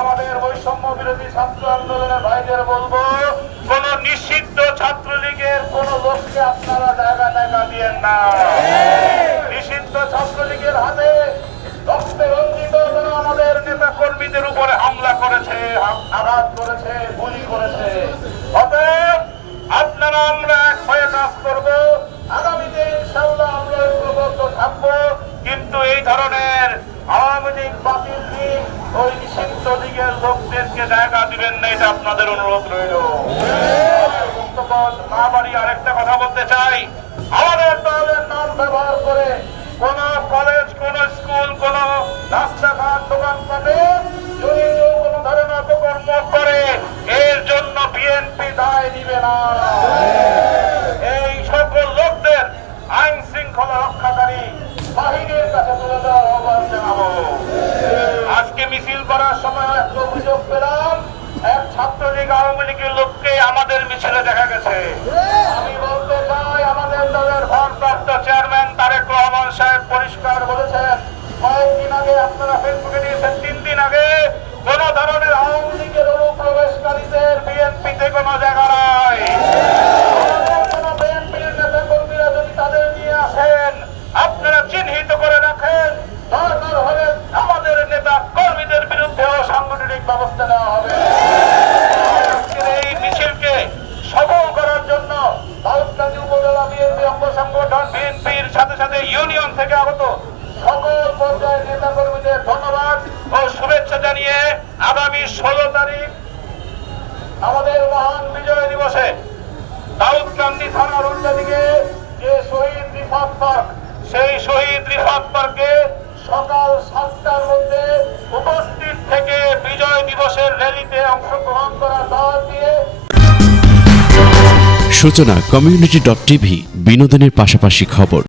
আমাদের বৈষম্য বিরোধী ছাত্র আন্দোলনের ভাইদের বলব, কোন নিষিদ্ধ ছাত্রলীগের কোন লোককে আপনারা জায়গা টাকা দিয়েন না। লীগের লোকদেরকে জায়গা দিবেন না, এটা আপনাদের অনুরোধ রইল। মা বাড়ি আরেকটা কথা বলতে চাই। আমাদের দলের নাম ব্যবহার করে কোন করার সময় একটা অভিযোগ পেলাম, এক ছাত্রলীগ আওয়ামী লীগের লোককে আমাদের মিছিলে দেখা গেছে। আমি বলতে চাই, আমাদের দলের ভারপ্রাপ্ত চেয়ারম্যান তারেক রহমান সাহেব পরিষ্কার বলেছেন, কয়েকদিন আগে আপনারা ফেসবুকে দিয়েছেন, তিন দিন আগে কোন ধরনের আওয়ামী লীগের অনুপ্রবেশকারীদের বিএনপিতে কোনো জায়গা মহান বিজয় দিবসে দাউদকান্দি থানার উল্টা দিকে যে শহীদ রিফাত পার্ক, সেই শহীদ রিফাত পার্কে সকাল সাতটার মধ্যে উপস্থিত থেকে বিজয় দিবসের র্যালিতে অংশগ্রহণ করার দাওয়াত দিয়ে সূচনা কমিউনিটি ডট টিভি, বিনোদনের পাশাপাশি খবর।